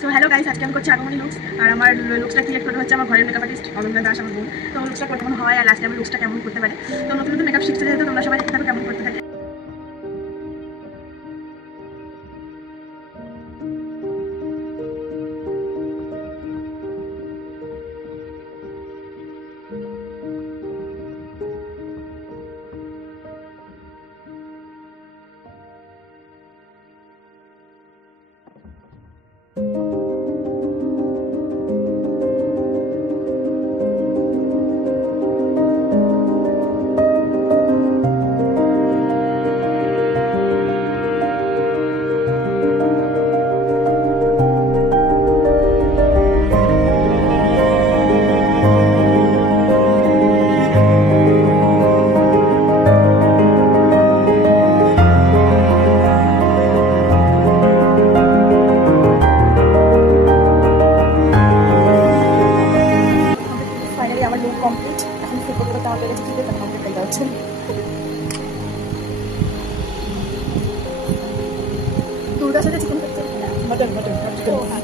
So hello guys, আজকে আমি করছি আগমনী লুকস। আর আমার লুকসটা ক্রিয়েট করতে হচ্ছে আমার ঘরের মেকআপ আর্টিস্ট অনন্যা দাস, আমার বোন। তো লুকসটা কেমন হয় আর লাস্টে আমার লুকসটা কেমন করতে পারে। তো নতুন নতুন মেকআপ শিখতে যেতে তোমরা সবাই দেখতে থাকো কেমন করতে থাকে। ফাইনালি আমার লুক কমপ্লিট। এখন ফুল করতে করতে আমাদের কাছে ফিরে তখন আমাকে পেয়ে যাচ্ছে দুর্গা সাথে চিকেন করতে মটন মটন চিকেন।